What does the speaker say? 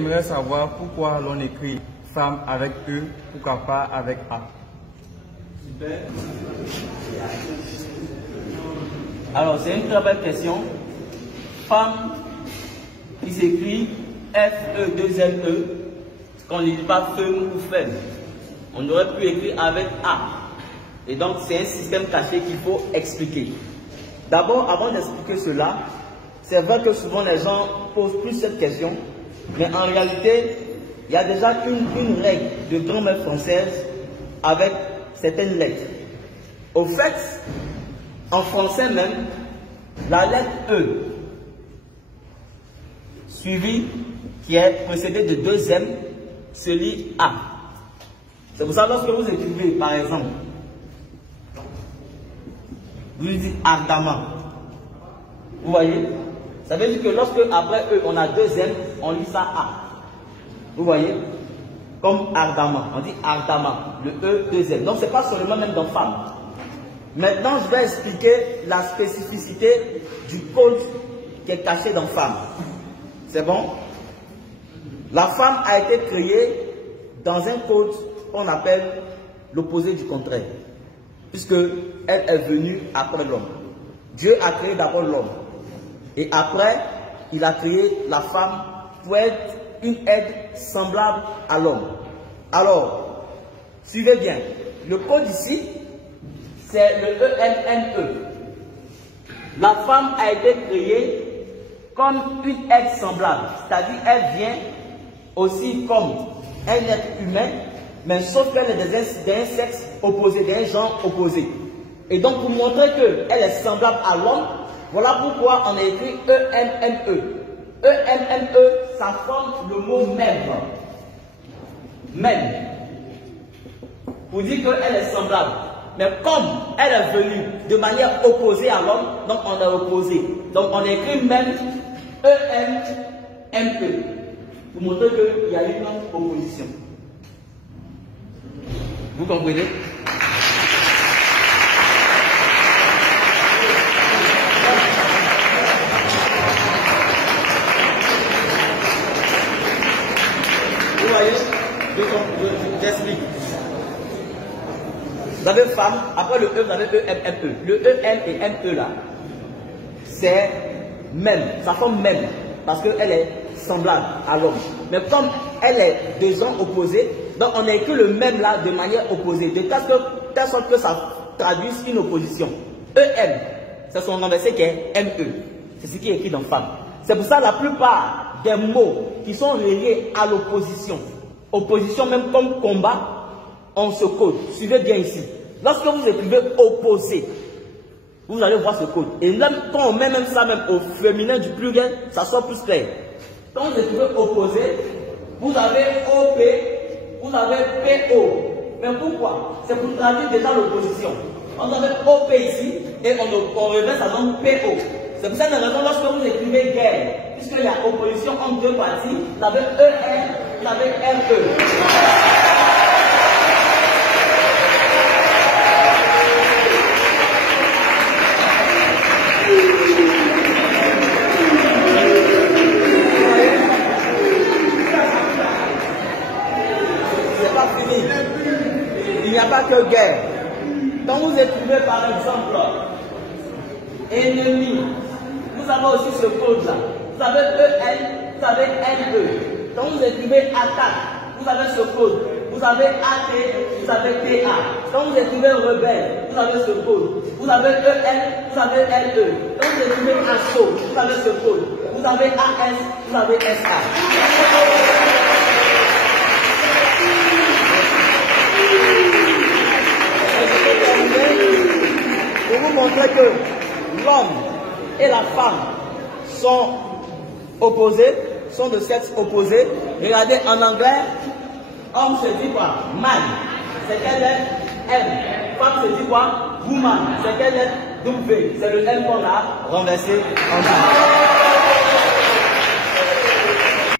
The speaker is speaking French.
J'aimerais savoir pourquoi l'on écrit femme avec E, pourquoi pas avec A. Super. Alors, c'est une très belle question. Femme qui s'écrit F-E-2-L-E, qu'on ne dit pas femme ou femme. On aurait pu écrire avec A. Et donc, c'est un système caché qu'il faut expliquer. D'abord, avant d'expliquer cela, c'est vrai que souvent les gens posent plus cette question, mais en réalité, il y a déjà une règle de grammaire française avec certaines lettres. Au fait, en français même, la lettre E, suivie, qui est précédée de deux M, se lit A. C'est pour ça que lorsque vous écrivez, par exemple, vous dites ardemment. Vous voyez? Ça veut dire que lorsque après E, on a deux M, on lit ça A. Vous voyez? Comme ardemment. On dit ardemment. Le E, deux M. Donc, ce n'est pas seulement même dans femme. Maintenant, je vais expliquer la spécificité du code qui est caché dans femme. C'est bon? La femme a été créée dans un code qu'on appelle l'opposé du contraire. Puisque elle est venue après l'homme. Dieu a créé d'abord l'homme. Et après, il a créé la femme pour être une aide semblable à l'homme. Alors, suivez bien. Le code ici, c'est le E-N-N-E. La femme a été créée comme une aide semblable. C'est-à-dire, elle vient aussi comme un être humain, mais sauf qu'elle est d'un sexe opposé, d'un genre opposé. Et donc, pour montrer qu'elle est semblable à l'homme, voilà pourquoi on a écrit E-M-M-E. E-M-M-E, ça forme le mot même. Même. Pour dire qu'elle est semblable. Mais comme elle est venue de manière opposée à l'homme, donc on a opposé. Donc on a écrit même E-M-M-E. Pour montrer qu'il y a une opposition. Vous comprenez? Vous voyez? J'explique. Vous avez femme, après le E, vous avez E-M-M-E. Le E-M et M-E là, c'est même, ça forme même, parce qu'elle est semblable à l'homme. Mais comme elle est de genre opposés, donc on a écrit le même là de manière opposée, de telle sorte que ça traduise une opposition. E-M, c'est son renversé qui est M-E. C'est ce qui est écrit dans femme. C'est pour ça que la plupart des mots qui sont reliés à l'opposition, opposition même comme combat, on se code. Suivez bien ici. Lorsque vous écrivez opposé, vous allez voir ce code. Et même quand on met même ça même au féminin du pluriel, ça sort plus clair. Quand vous écrivez opposé, vous avez OP, vous avez PO. Mais pourquoi? C'est pour traduire déjà l'opposition. On avait OP ici et on reverse à nom PO. C'est pour cette raison, lorsque vous écrivez guerre, puisqu'il y a opposition entre deux parties, vous avez ER, vous avez RE. C'est pas fini. Il n'y a pas que guerre. Quand vous écrivez par exemple ennemi, vous avez aussi ce code-là. Vous avez EN, vous avez NE. Quand vous écrivez attaque, vous avez ce code. Vous avez AT, vous avez PA. Quand vous écrivez rebelle, vous avez ce code. Vous avez EN, vous avez LE. Quand vous écrivez assaut, vous avez ce code. Vous avez AS, vous avez SA. Pour vous montrer que l'homme et la femme sont opposés, sont de sexe opposé. Regardez en anglais, homme se dit quoi? Man. C'est quelle lettre? M. Femme se dit quoi? Woman. C'est quelle lettre? W. C'est le M qu'on a renversé en bas.